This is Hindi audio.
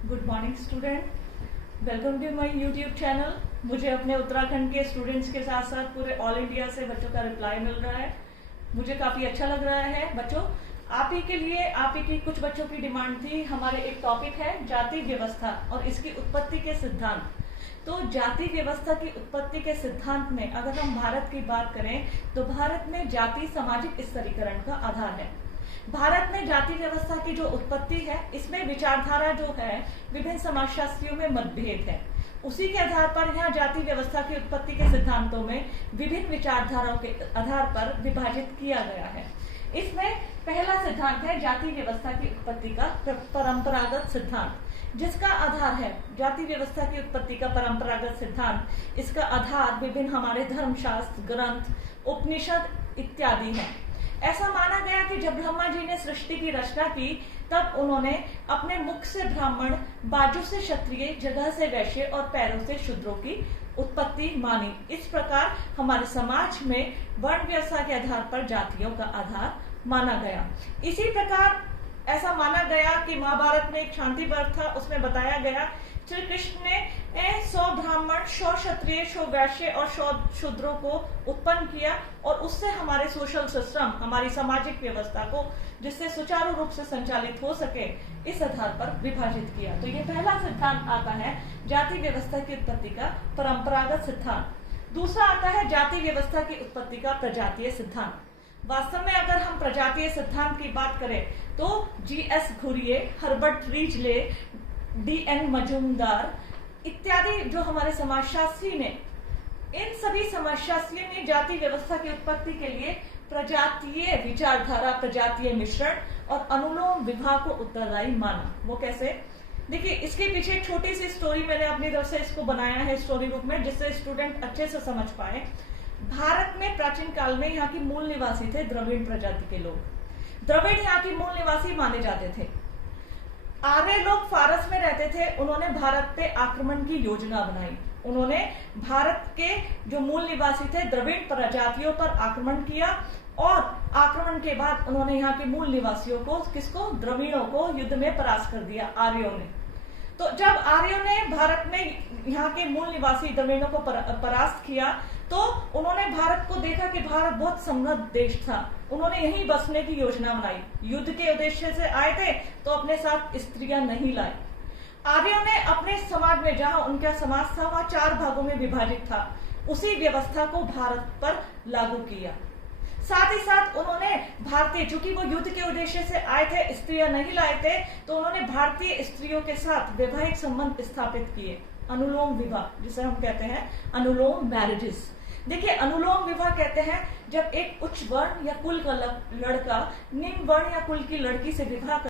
Good morning student, welcome to my YouTube channel. मुझे अपने उत्तराखंड के स्टूडेंट्स के साथ साथ पूरे ऑल इंडिया से बच्चों का रिप्लाई मिल रहा है। मुझे काफी अच्छा लग रहा है। बच्चों, आप ही के लिए, आप ही की कुछ बच्चों की डिमांड थी। हमारे एक टॉपिक है जाति व्यवस्था और इसकी उत्पत्ति के सिद्धांत। तो जाति व्यवस्था की उत्पत्ति के सिद्धांत में अगर हम भारत की बात करें तो भारत में जाति सामाजिक स्तरीकरण का आधार है। भारत में जाति व्यवस्था की जो उत्पत्ति है, इसमें विचारधारा जो है विभिन्न समाजशास्त्रियों में मतभेद है। उसी के आधार पर यहाँ जाति व्यवस्था की उत्पत्ति के सिद्धांतों में विभिन्न विचारधाराओं के आधार पर विभाजित किया गया है। इसमें पहला सिद्धांत है जाति व्यवस्था की उत्पत्ति का परंपरागत सिद्धांत, जिसका आधार है जाति व्यवस्था की उत्पत्ति का परंपरागत सिद्धांत। इसका आधार विभिन्न हमारे धर्मशास्त्र, ग्रंथ, उपनिषद इत्यादि हैं। ऐसा माना गया कि जब ब्रह्मा जी ने सृष्टि की रचना की तब उन्होंने अपने मुख से ब्राह्मण, बाजू से क्षत्रिय, जगह से वैश्य और पैरों से शूद्रों की उत्पत्ति मानी। इस प्रकार हमारे समाज में वर्ण व्यवस्था के आधार पर जातियों का आधार माना गया। इसी प्रकार ऐसा माना गया कि महाभारत में एक शांति पर्व था, उसमें बताया गया श्री कृष्ण ने 100 ब्राह्मण, 100 क्षत्रिय, 100 वैश्य और 100 शूद्रों को उत्पन्न किया और उससे हमारे सोशल सिस्टम, हमारी सामाजिक व्यवस्था को जिससे सुचारू रूप से संचालित हो सके, इस आधार पर विभाजित किया। तो ये पहला सिद्धांत आता है जाति व्यवस्था की उत्पत्ति का परंपरागत सिद्धांत। दूसरा आता है जाति व्यवस्था की उत्पत्ति का प्रजातीय सिद्धांत। वास्तव में अगर हम प्रजातीय सिद्धांत की बात करें तो G S. Ghurye, Herbert Risley, D N. Majumdar इत्यादि जो हमारे समाजशास्त्री ने, इन सभी समाजशास्त्रियों ने जाति व्यवस्था की उत्पत्ति के लिए प्रजातीय विचारधारा, प्रजातीय मिश्रण और अनुलोम विवाह को उत्तरदायी माना। वो कैसे? देखिए, इसके पीछे एक छोटी सी स्टोरी मैंने अपनी तरफ से इसको बनाया है स्टोरी रूप में, जिससे स्टूडेंट अच्छे से समझ पाए। भारत में प्राचीन काल में यहाँ की मूल निवासी थे द्रविड़ प्रजाति के लोग। द्रविड़ यहाँ की मूल निवासी माने जाते थे। आर्य लोग फारस में रहते थे। उन्होंने भारत पे आक्रमण की योजना बनाई। उन्होंने भारत के जो मूल निवासी थे द्रविड़ प्रजातियों पर आक्रमण किया और आक्रमण के बाद उन्होंने यहाँ के मूल निवासियों को, किसको? द्रविड़ों को युद्ध में परास्त कर दिया आर्यों ने। तो जब आर्यों ने भारत में यहाँ के मूल निवासी द्रविड़ों को परास्त किया तो उन्होंने भारत को देखा कि भारत बहुत समृद्ध देश था। उन्होंने यहीं बसने की योजना बनाई। युद्ध के उद्देश्य से आए थे तो अपने साथ स्त्रियां नहीं लाए। आर्यों ने अपने समाज में, जहां उनका समाज था वहां 4 भागों में विभाजित था, उसी व्यवस्था को भारत पर लागू किया। साथ ही साथ उन्होंने भारतीय, चूंकि वो युद्ध के उद्देश्य से आए थे, स्त्रियां नहीं लाए थे, तो उन्होंने भारतीय स्त्रियों के साथ वैवाहिक संबंध स्थापित किए। अनुलोम विवाह, जिसे हम कहते हैं अनुलोम मैरिजेस। देखिए, अनुलोम विवाह कहते हैं जब एक उच्च वर्ण या कुल का लड़का निम्न वर्ण या कुल की लड़की से विवाह